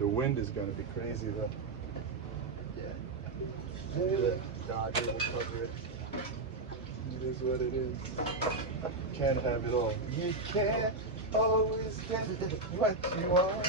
The wind is gonna be crazy though. Yeah. The Dodger will cover it. It is what it is. Can't have it all. You can't always get what you want.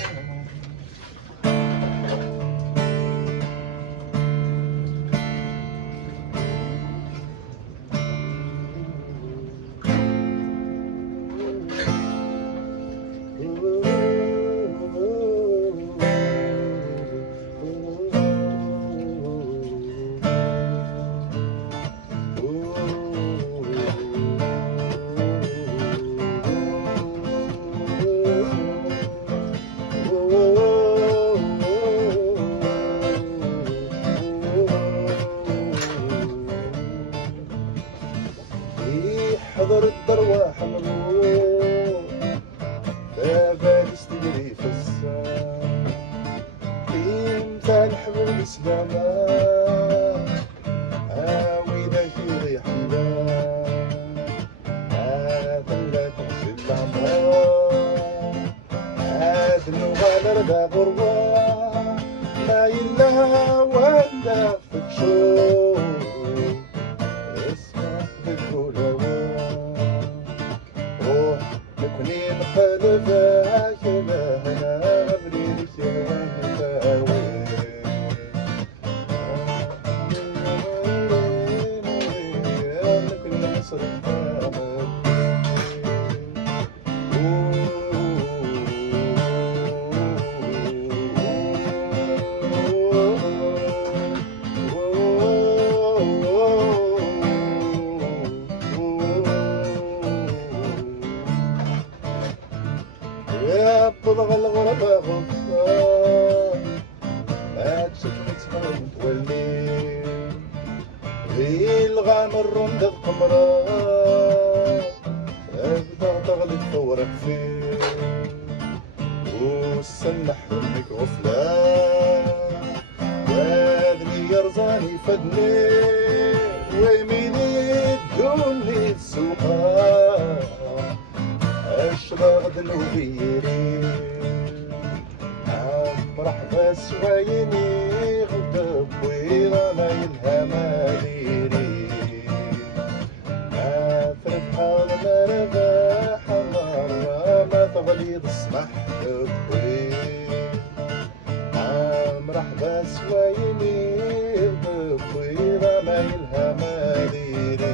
حضر الدرواح مغروب فباليش تجري في الساعة مثال حبل السلامة وإذا في ريح هذا لا تمشي العمار هذا النغالر ذا غربة ما يلا ولا فيك شوف اسمع بالقولة نكوني بقلبك لهنا بريدك وانتاوي نكوني نصرف بضغ الغربة غفار ما تشوفني تفهم تولي ذي الغامر رند القمرة أبدأ تغلي تفورك فيه والسنة حلمك غفلة وادني يرزاني فدني ويميني تدوني السوقا أشرق ذنوبيري مرحبا سوايني غدب ويلا ما يلها ماليري ما فربحة ما رباح مرة ما تغليظ اسمح الطويل مرحبا سوايني غدب ويلا ما يلها ماليري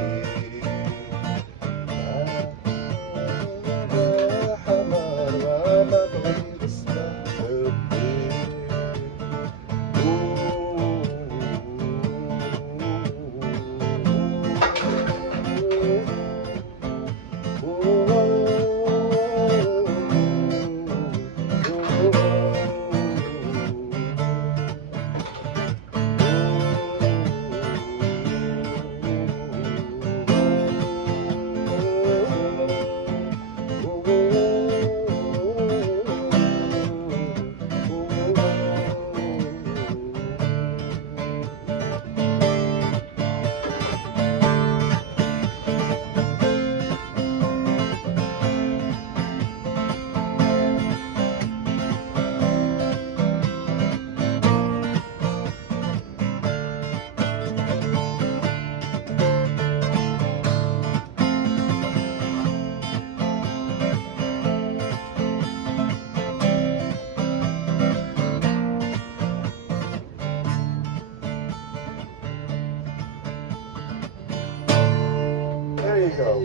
There you go.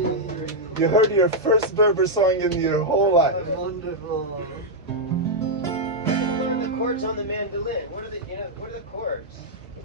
You heard your first Berber song in your whole life. Wonderful. What are the chords on the mandolin? What are the chords?